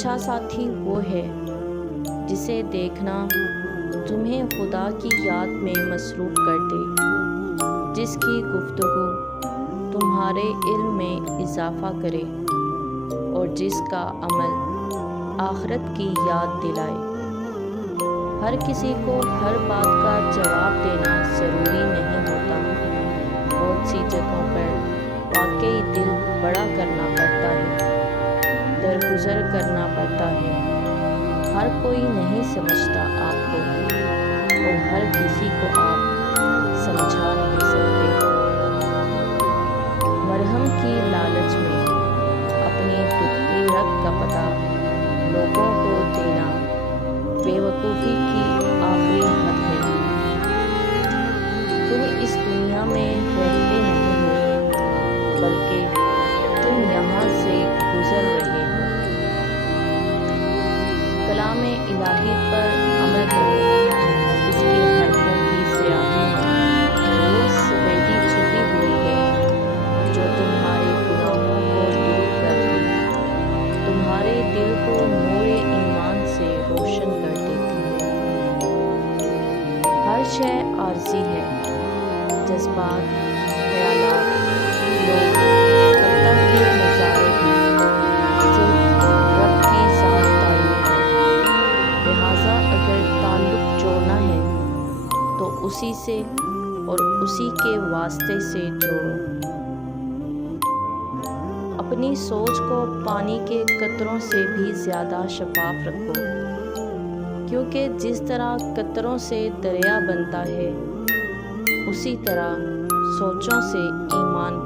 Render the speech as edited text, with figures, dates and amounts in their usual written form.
اچھا ساتھی وہ ہے جسے دیکھنا تمہیں خدا کی یاد میں مصروف کر دے، جس کی گفتگو تمہارے علم میں اضافہ کرے اور جس کا عمل آخرت کی یاد دلائے۔ ہر کسی کو ہر بات کا جواب دینا ضروری نہیں ہوتا۔ بہت سی جگہوں پر واقعی دل بڑا کرنا پڑتا ہے، درگزر کرنا پڑتا ہے۔ ہر کوئی نہیں سمجھتا آپ کو، اور ہر کسی کو آپ سمجھا نہیں سکتے۔ مرہم کی لالچ میں اپنی دکھی رگ کا پتہ لوگوں کو دینا بے وقوفی کی آخری حد ہے۔ تم اس دنیا میں رہتے نہیں ہو، بلکہ تم یہاں سے گزر رہے ہو۔ کلام الہی پر عمل کرو، اس کے حرفوں کی سیاہی میں وہ سفیدی چھپی ہوئی ہے جو تمہارے گناہوں کو دور کرتی، تمہارے دل کو نور ایمان سے روشن کر دیتی ہے۔ ہر شے عارضی ہے، جذبات، خیالات، لوگ، حتیٰ کہ نظارے بھی، صرف رب کی ذات دائمی ہے۔ لہٰذا اگر تعلق جوڑنا ہے تو اسی سے اور اسی کے واسطے سے جوڑو۔ اپنی سوچ کو پانی کے قطروں سے بھی زیادہ شفاف رکھو، کیونکہ جس طرح قطروں سے دریا بنتا ہے، اسی طرح سوچوں سے ایمان